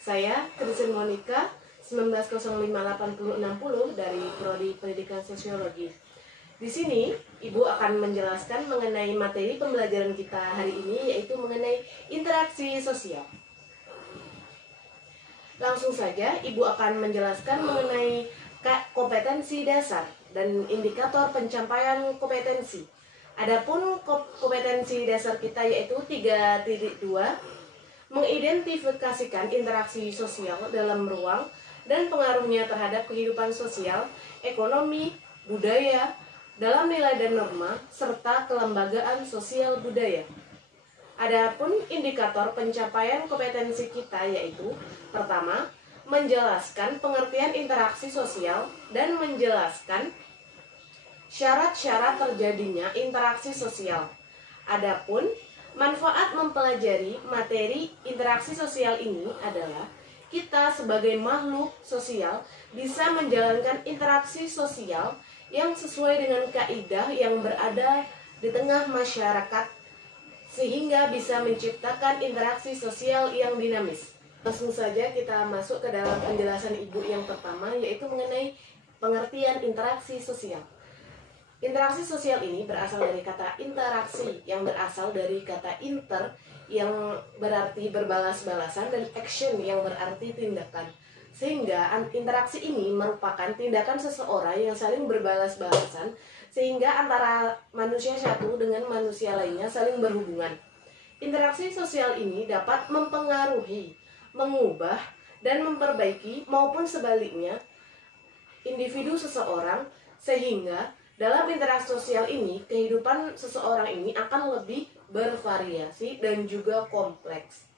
Saya Kristen Monica 19058060 dari Prodi Pendidikan Sosiologi. Di sini Ibu akan menjelaskan mengenai materi pembelajaran kita hari ini, yaitu mengenai interaksi sosial. Langsung saja Ibu akan menjelaskan mengenai kompetensi dasar dan indikator pencapaian kompetensi. Adapun kompetensi dasar kita yaitu 3.2, mengidentifikasikan interaksi sosial dalam ruang dan pengaruhnya terhadap kehidupan sosial, ekonomi, budaya, dalam nilai dan norma, serta kelembagaan sosial budaya. Adapun indikator pencapaian kompetensi kita yaitu, pertama, menjelaskan pengertian interaksi sosial dan menjelaskan syarat-syarat terjadinya interaksi sosial. Adapun manfaat mempelajari materi interaksi sosial ini adalah kita sebagai makhluk sosial bisa menjalankan interaksi sosial yang sesuai dengan kaidah yang berada di tengah masyarakat sehingga bisa menciptakan interaksi sosial yang dinamis. Langsung saja kita masuk ke dalam penjelasan Ibu yang pertama, yaitu mengenai pengertian interaksi sosial. Interaksi sosial ini berasal dari kata interaksi yang berasal dari kata inter yang berarti berbalas-balasan dan action yang berarti tindakan. Sehingga interaksi ini merupakan tindakan seseorang yang saling berbalas-balasan sehingga antara manusia satu dengan manusia lainnya saling berhubungan. Interaksi sosial ini dapat mempengaruhi, mengubah, dan memperbaiki maupun sebaliknya individu seseorang, sehingga dalam interaksi sosial ini, kehidupan seseorang ini akan lebih bervariasi dan juga kompleks.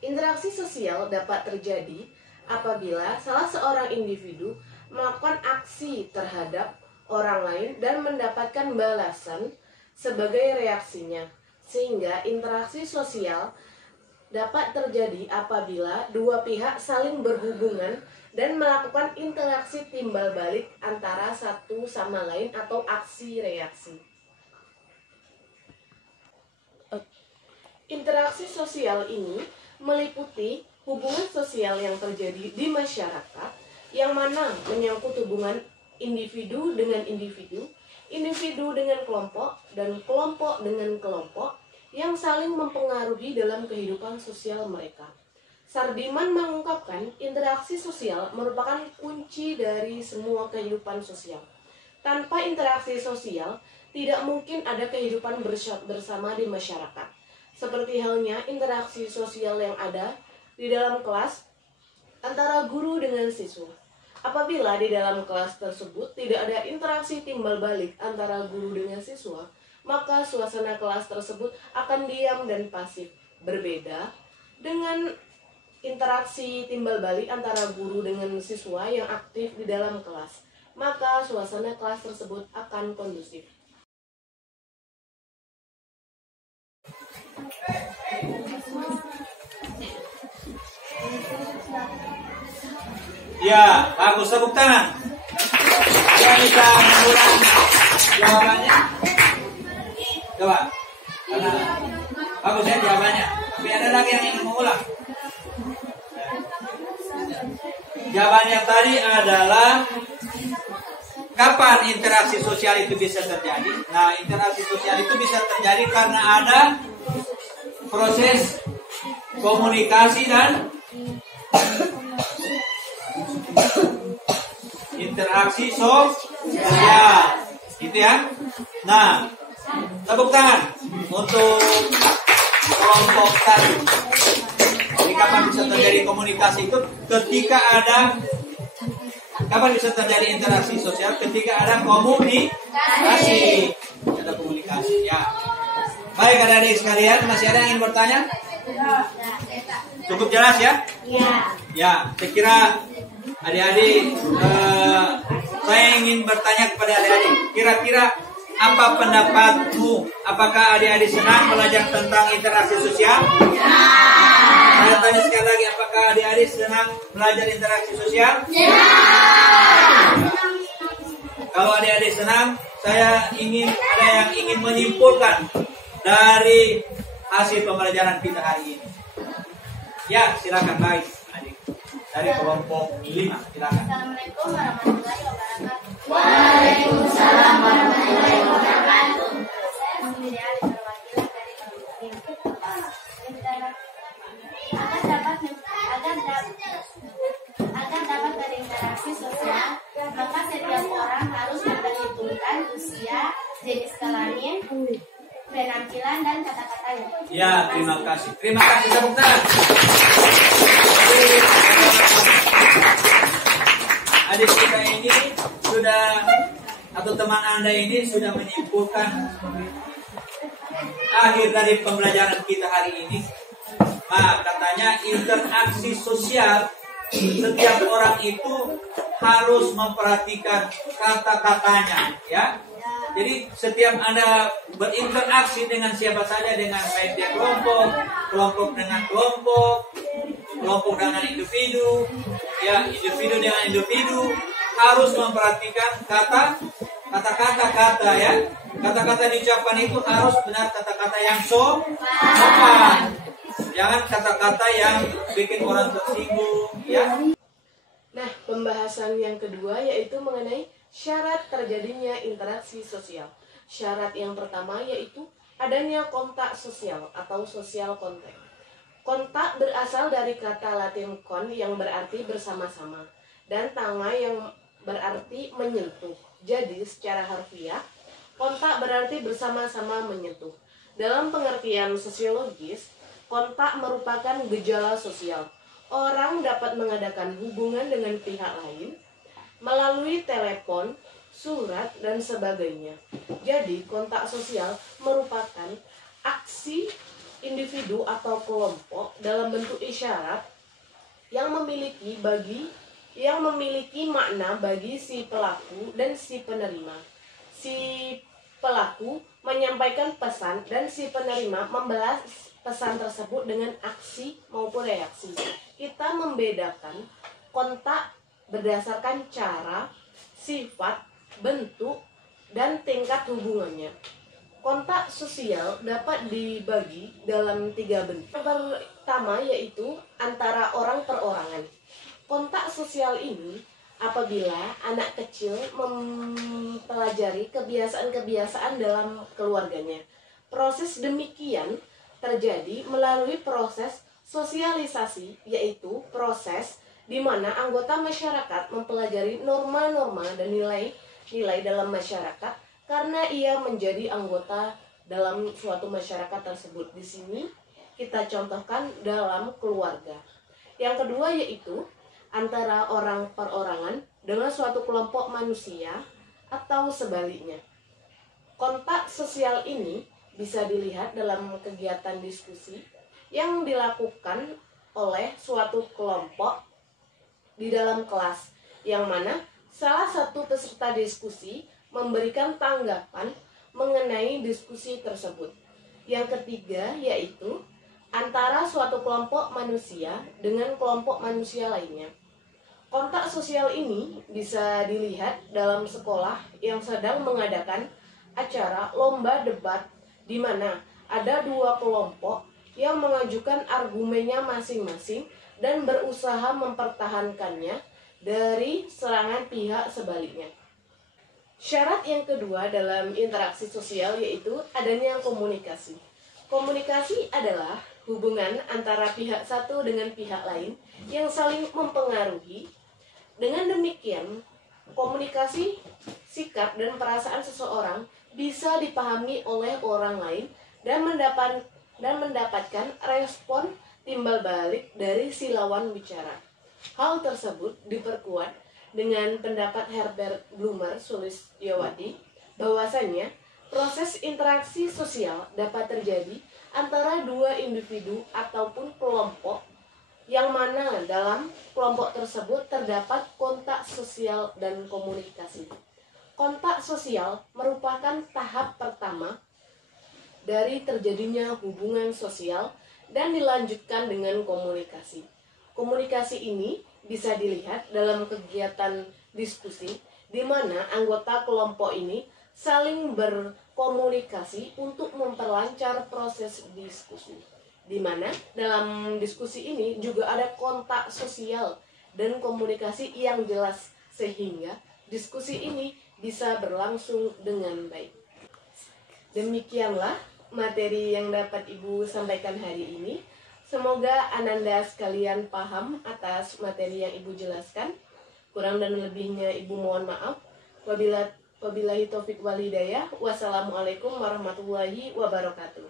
Interaksi sosial dapat terjadi apabila salah seorang individu melakukan aksi terhadap orang lain dan mendapatkan balasan sebagai reaksinya. Sehingga interaksi sosial dapat terjadi apabila dua pihak saling berhubungan dan melakukan interaksi timbal balik antara satu sama lain atau aksi reaksi. Interaksi sosial ini meliputi hubungan sosial yang terjadi di masyarakat yang mana menyangkut hubungan individu dengan individu, individu dengan kelompok, dan kelompok dengan kelompok yang saling mempengaruhi dalam kehidupan sosial mereka. Sardiman mengungkapkan interaksi sosial merupakan kunci dari semua kehidupan sosial. Tanpa interaksi sosial, tidak mungkin ada kehidupan bersama di masyarakat. Seperti halnya interaksi sosial yang ada di dalam kelas antara guru dengan siswa. Apabila di dalam kelas tersebut tidak ada interaksi timbal balik antara guru dengan siswa, maka suasana kelas tersebut akan diam dan pasif. Berbeda dengan interaksi timbal balik antara guru dengan siswa yang aktif di dalam kelas, maka suasana kelas tersebut akan kondusif. Ya, bagus, tepuk tangan. Saya bisa mengulang jawabannya. Coba. Karena bagus ya jawabannya. Tapi ada lagi yang ingin mengulang. Jawabannya tadi adalah kapan interaksi sosial itu bisa terjadi? Nah, interaksi sosial itu bisa terjadi karena ada proses komunikasi dan interaksi sosial. Gitu ya. Nah, tepuk tangan untuk kelompok tadi. Jadi kapan bisa terjadi komunikasi itu ketika ada, kapan bisa terjadi interaksi sosial ketika ada komunikasi. Ada komunikasi ya. Baik adik-adik sekalian, masih ada yang ingin bertanya? Cukup jelas ya? Ya, saya kira adik-adik, saya ingin bertanya kepada adik-adik, kira-kira apa pendapatmu? Apakah adik-adik senang belajar tentang interaksi sosial? Saya tanya sekali lagi, apakah adik-adik senang belajar interaksi sosial? Kalau adik-adik senang, saya ada yang ingin menyimpulkan dari hasil pembelajaran kita hari ini. Ya, silakan baik. Adik. Dari kelompok 5, silakan. Assalamualaikum warahmatullahi wabarakatuh. Waalaikumsalam warahmatullahi wabarakatuh. Saya sendiri Ali perwakilan dari kelompok ini. Agar dapat berinteraksi sosial, maka setiap orang harus memperhitungkan usia, jenis kelamin, penampilan dan kata-katanya. Ya, terima kasih. Terima kasih, tepuk tangan. Adik kita ini sudah, atau teman Anda ini sudah menyimpulkan akhir dari pembelajaran kita hari ini. Nah, katanya interaksi sosial, setiap orang itu harus memperhatikan kata-katanya, ya. Jadi setiap Anda berinteraksi dengan siapa saja, dengan baik dia kelompok, kelompok dengan kelompok, kelompok dengan individu, ya individu dengan individu, harus memperhatikan kata-kata ya. Kata-kata diucapkan itu harus benar kata-kata yang sopan. Jangan kata-kata yang bikin orang tersinggung, ya. Nah, pembahasan yang kedua yaitu mengenai syarat terjadinya interaksi sosial. Syarat yang pertama yaitu adanya kontak sosial atau social contact. Kontak berasal dari kata Latin con yang berarti bersama-sama dan tanga yang berarti menyentuh. Jadi secara harfiah, kontak berarti bersama-sama menyentuh. Dalam pengertian sosiologis, kontak merupakan gejala sosial. Orang dapat mengadakan hubungan dengan pihak lain melalui telepon, surat, dan sebagainya. Jadi, kontak sosial merupakan aksi individu atau kelompok dalam bentuk isyarat yang memiliki makna bagi si pelaku dan si penerima. Si pelaku menyampaikan pesan dan si penerima membalas pesan tersebut dengan aksi maupun reaksi. Kita membedakan kontak berdasarkan cara, sifat, bentuk, dan tingkat hubungannya. Kontak sosial dapat dibagi dalam 3 bentuk. Yang pertama yaitu antara orang perorangan. Kontak sosial ini apabila anak kecil mempelajari kebiasaan-kebiasaan dalam keluarganya. Proses demikian terjadi melalui proses sosialisasi, yaitu proses di mana anggota masyarakat mempelajari norma-norma dan nilai-nilai dalam masyarakat karena ia menjadi anggota dalam suatu masyarakat tersebut. Di sini kita contohkan dalam keluarga. Yang kedua yaitu antara orang perorangan dengan suatu kelompok manusia atau sebaliknya. Kontak sosial ini bisa dilihat dalam kegiatan diskusi yang dilakukan oleh suatu kelompok di dalam kelas, yang mana salah satu peserta diskusi memberikan tanggapan mengenai diskusi tersebut. Yang ketiga yaitu antara suatu kelompok manusia dengan kelompok manusia lainnya. Kontak sosial ini bisa dilihat dalam sekolah yang sedang mengadakan acara lomba debat di mana ada 2 kelompok yang mengajukan argumennya masing-masing dan berusaha mempertahankannya dari serangan pihak sebaliknya. Syarat yang kedua dalam interaksi sosial yaitu adanya komunikasi. Komunikasi adalah hubungan antara pihak satu dengan pihak lain yang saling mempengaruhi. Dengan demikian, komunikasi, sikap, dan perasaan seseorang bisa dipahami oleh orang lain dan mendapatkan respon timbal balik dari si lawan bicara. Hal tersebut diperkuat dengan pendapat Herbert Blumer Sulistyawati bahwasannya proses interaksi sosial dapat terjadi antara 2 individu ataupun kelompok yang mana dalam kelompok tersebut terdapat kontak sosial dan komunikasi. Kontak sosial merupakan tahap pertama dari terjadinya hubungan sosial dan dilanjutkan dengan komunikasi. Komunikasi ini bisa dilihat dalam kegiatan diskusi di mana anggota kelompok ini saling berkomunikasi untuk memperlancar proses diskusi. di mana dalam diskusi ini juga ada kontak sosial dan komunikasi yang jelas sehingga diskusi ini bisa berlangsung dengan baik. Demikianlah materi yang dapat Ibu sampaikan hari ini. Semoga Ananda sekalian paham atas materi yang Ibu jelaskan. Kurang dan lebihnya Ibu mohon maaf. Wabillahi taufik wal hidayah. Wassalamualaikum warahmatullahi wabarakatuh.